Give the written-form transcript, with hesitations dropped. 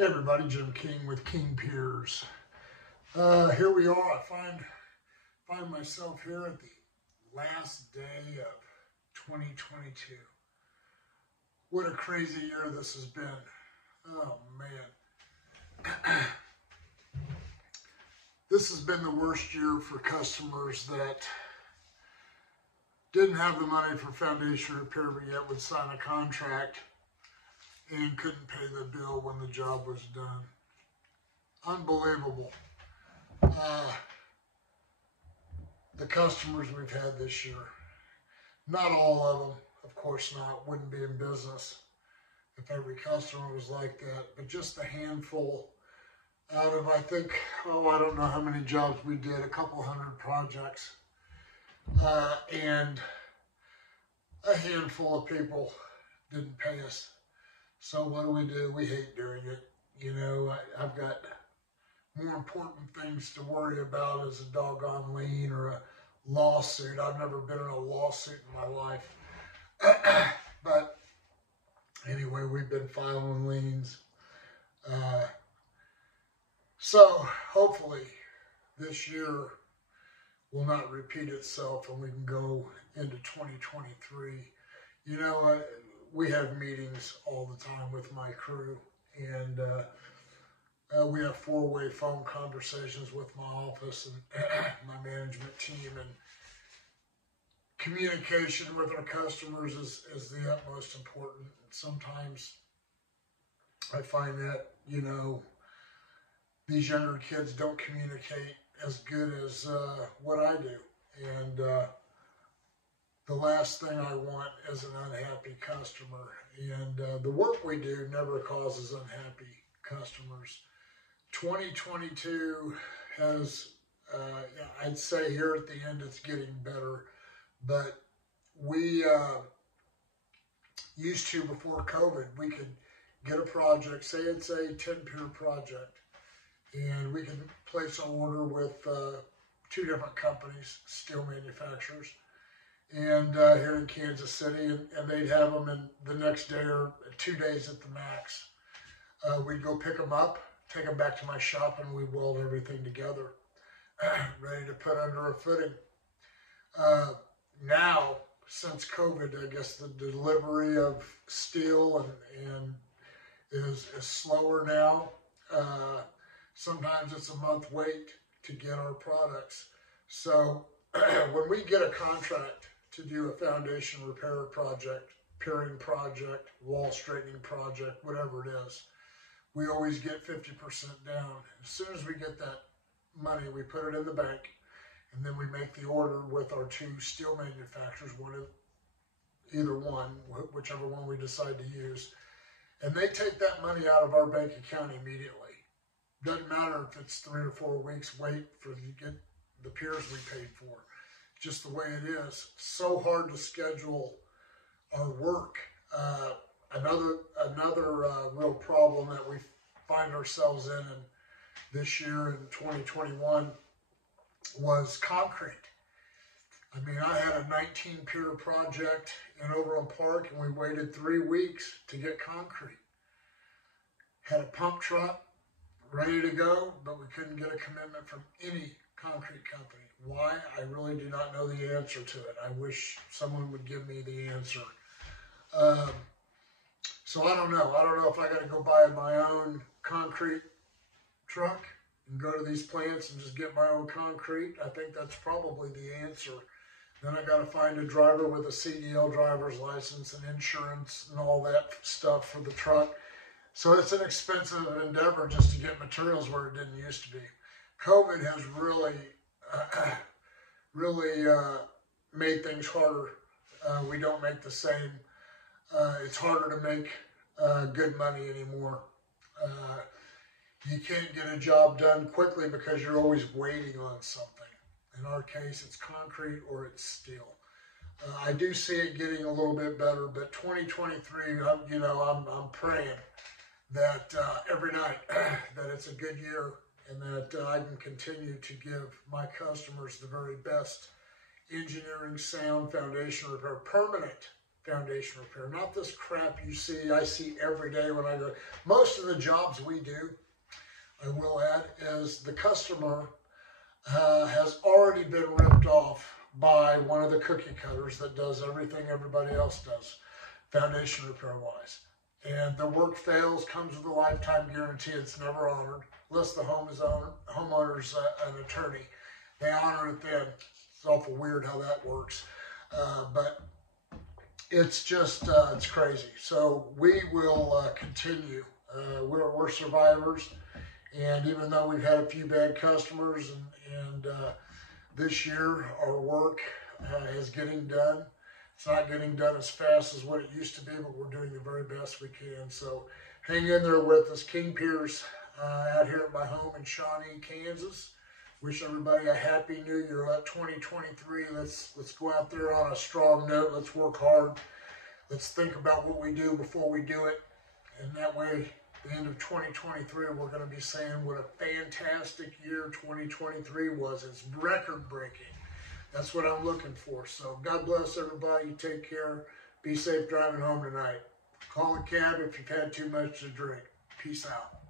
Hey everybody, Jim King with King Piers. Here we are. I find myself here at the last day of 2022. What a crazy year this has been. Oh man. This has been the worst year for customers that didn't have the money for foundation repair but yet would sign a contract and couldn't pay the bill when the job was done. Unbelievable. The customers we've had this year, not all of them, of course not, wouldn't be in business if every customer was like that, but just a handful out of, I think, I don't know how many jobs we did, a couple hundred projects, and a handful of people didn't pay us. So what do? We hate doing it. You know, I've got more important things to worry about as a doggone lien or a lawsuit. I've never been in a lawsuit in my life. But anyway, we've been filing liens. So hopefully this year will not repeat itself and we can go into 2023. You know, we have meetings all the time with my crew, and we have four-way phone conversations with my office and my management team, and communication with our customers is the utmost important. Sometimes I find that, you know, these younger kids don't communicate as good as what I do, and the last thing I want is an unhappy customer, and the work we do never causes unhappy customers. 2022 has, I'd say here at the end it's getting better, but we used to, before COVID, we could get a project, say it's a 10-pier project, and we can place an order with two different companies, steel manufacturers, and here in Kansas City, and they'd have them in the next day or 2 days at the max. We'd go pick them up, take them back to my shop, and we weld everything together, ready to put under a footing. Now, since COVID, I guess the delivery of steel and is slower now. Sometimes it's a month wait to get our products. So when we get a contract to do a foundation repair project, piering project, wall straightening project, whatever it is, we always get 50% down. As soon as we get that money, we put it in the bank, and then we make the order with our two steel manufacturers, either one, whichever one we decide to use, and they take that money out of our bank account immediately. Doesn't matter if it's 3 or 4 weeks wait for to get the piers we paid for. Just the way it is. So hard to schedule our work. Another real problem that we find ourselves in this year in 2021 was concrete. I mean, I had a 19-pier project in Overland Park, and we waited 3 weeks to get concrete. Had a pump truck ready to go, but we couldn't get a commitment from any concrete company. Why? I really do not know the answer to it. I wish someone would give me the answer. So I don't know. I don't know if I got to go buy my own concrete truck and go to these plants and just get my own concrete. I think that's probably the answer. Then I got to find a driver with a CDL driver's license and insurance and all that stuff for the truck. So it's an expensive endeavor just to get materials where it didn't used to be. COVID has really made things harder. We don't make the same. It's harder to make good money anymore. You can't get a job done quickly because you're always waiting on something. In our case, it's concrete or it's steel. I do see it getting a little bit better, but 2023, I'm praying that every night that it's a good year, and that I can continue to give my customers the very best engineering, sound, foundation repair, permanent foundation repair. Not this crap I see every day when I go. Most of the jobs we do, I will add, is the customer has already been ripped off by one of the cookie cutters that does everything everybody else does, foundation repair wise. And the work fails, comes with a lifetime guarantee. It's never honored unless the homeowner's an attorney. They honor it then. It's awful weird how that works, but it's just it's crazy. So we will continue. We're survivors, and even though we've had a few bad customers, and this year our work is getting done. It's not getting done as fast as what it used to be, but we're doing the very best we can. So hang in there with us. King Piers out here at my home in Shawnee, Kansas. Wish everybody a happy new year. Let 2023, let's go out there on a strong note. Let's work hard. Let's think about what we do before we do it. And that way, at the end of 2023, we're going to be saying what a fantastic year 2023 was. It's record-breaking. That's what I'm looking for. So God bless everybody. Take care. Be safe driving home tonight. Call a cab if you've had too much to drink. Peace out.